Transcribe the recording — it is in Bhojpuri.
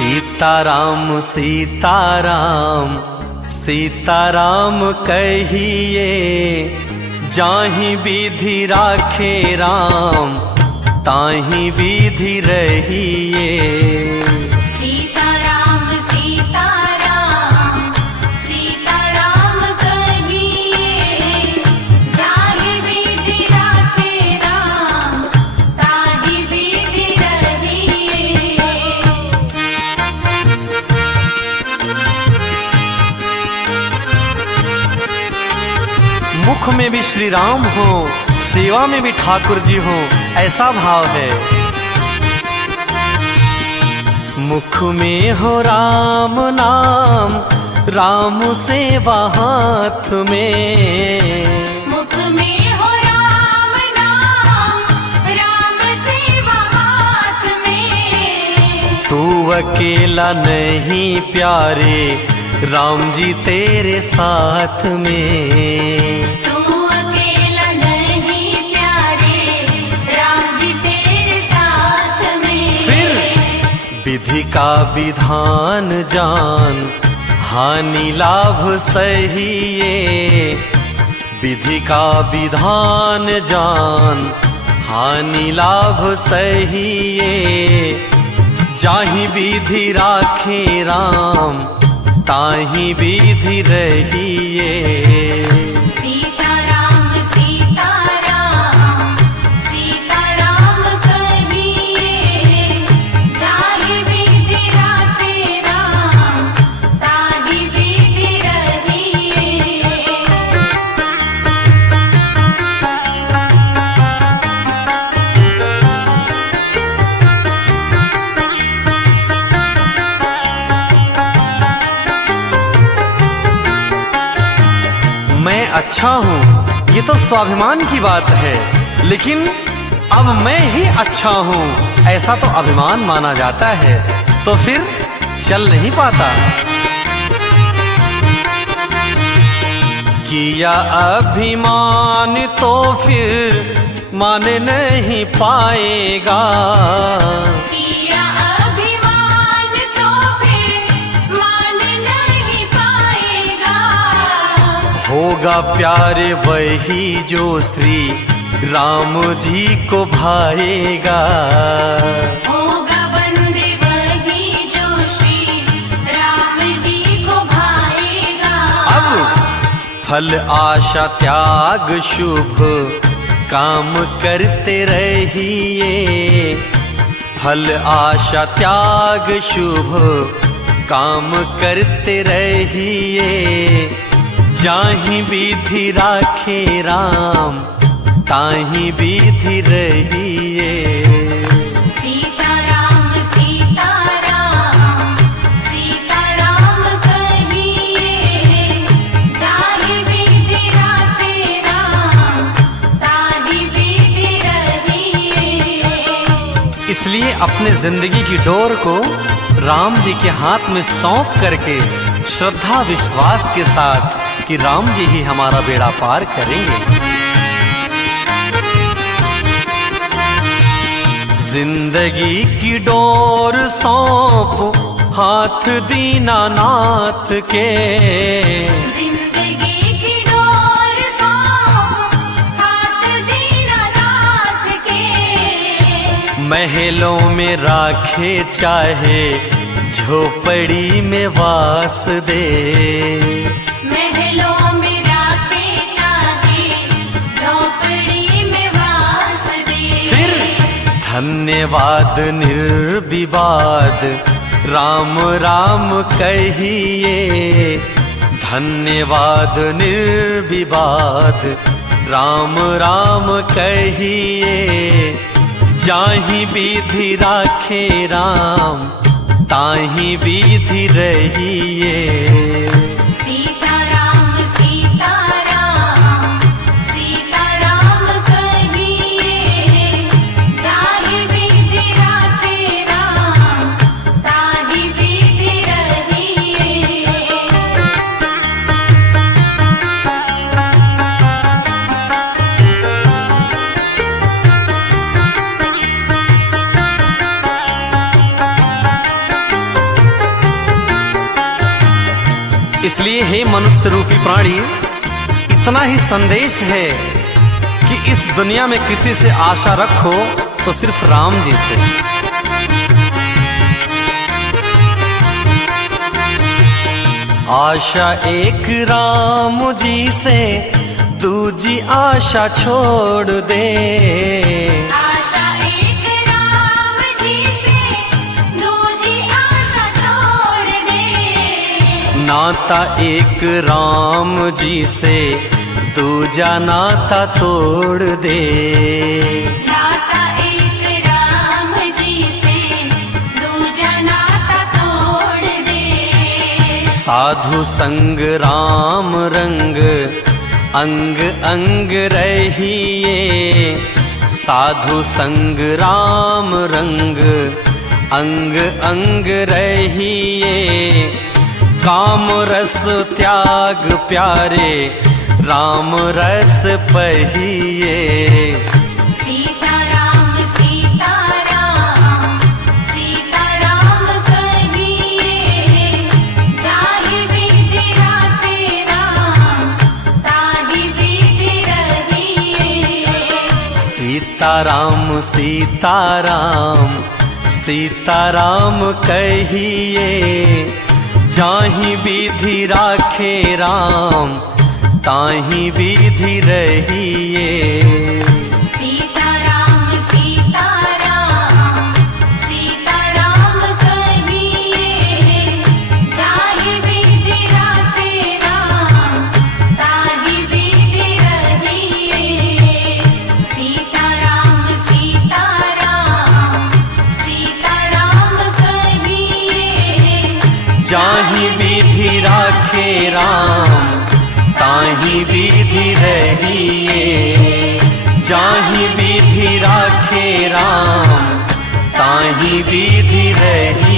सीताराम सीताराम सीताराम कहिए, जाहि विधि राखे राम ताहि विधि रहिए। सीताराम सीताराम सीताराम कहिए, जाहि विधि राखे राम ताहि विधि रहिए। मुख में भी श्री राम हो, सेवा में भी ठाकुर जी हो, ऐसा भाव है। मुख में हो राम नाम, राम सेवा हाथ में। मुख में हो राम नाम, राम सेवा हाथ में। तू अकेला नहीं प्यारे, राम जी तेरे साथ में। तू अकेला नहीं प्यारे, राम जी तेरे साथ में। फिर विधि का विधान जान, हानि लाभ सहिए। विधि का विधान जान, हानि लाभ सहिए। जाहि विधि राखे राम ताहि विधि रहिए। सीताराम सीताराम सीताराम कहिए, जाहि विधि राखे राम ताहि विधि रहिए। मैं अच्छा हूँ, ये तो स्वाभिमान की बात है, लेकिन अब मैं ही अच्छा हूँ ऐसा तो अभिमान माना जाता है, तो फिर चल नहीं पाता। किया अभिमान तो फिर मान नहीं पाएगा। किया अभिमान तो फिर मान नहीं पाएगा। होगा प्यारे वही जो श्री राम जी को भाएगा। होगा बंदे वही जो श्री राम जी को भाएगा। अब फल आशा त्याग शुभ काम करते रहिए। फल आशा त्याग शुभ काम करते रहिए। जाहि विधि राखे राम ताहि विधि रहिए। सीताराम सीताराम सीताराम कहिए, जाहि विधि राखे राम ताहि विधि रहिए। इसलिए अपने जिंदगी की डोर को राम जी के हाथ में सौंप करके श्रद्धा विश्वास के साथ कि राम जी ही हमारा बेड़ा पार करेंगे। जिंदगी की डोर सौंप हाथ दीनानाथ के। जिंदगी की डोर सौंप हाथ दीनानाथ के। महलों में राखे चाहे झोपड़ी में वास दे। महलों में राखे चाहे झोपड़ी में वास दे। फिर धन्यवाद निर्विवाद राम राम कहिए। धन्यवाद निर्विवाद राम राम कहिए। जाहि विधि राखे राम ताहि विधि रहिए। सीताराम सीताराम सीताराम कहिए, जाहि विधि राखे राम ताहि विधि रहिए। इसलिए हे मनुष्य रूपी प्राणी, इतना ही संदेश है कि इस दुनिया में किसी से आशा रखो तो सिर्फ राम जी से। आशा एक राम जी से, दूजी आशा छोड़ दे। आशा एक राम जी से, दूजी आशा छोड़ दे। नाता एक राम जी से, दूजा नाता तोड़ दे। नाता एक राम जी से, दूजा नाता तोड़ दे। साधु संग राम रंग, अंग अंग रहिए। साधु संग राम रंग, अंग अंग रहिए। काम रस त्याग प्यारे, राम रस पहिए। सीताराम सीताराम, सीताराम कहिए। जाहि विधि राखे राम, ताहि विधि रहिए। सीताराम सीताराम, सीताराम कहिए। जाहि विधि राखे राम, ताहि विधि रहिए। सीताराम सीताराम, सीताराम कहिए। जाहि विधि राखे राम, ताहि विधि रहिए। सीताराम सीताराम, सीताराम कहिए। जाहि विधि राखे राम, ताहि विधि रहिए। जाहि विधि राखे राम, ताहि विधि रहिए।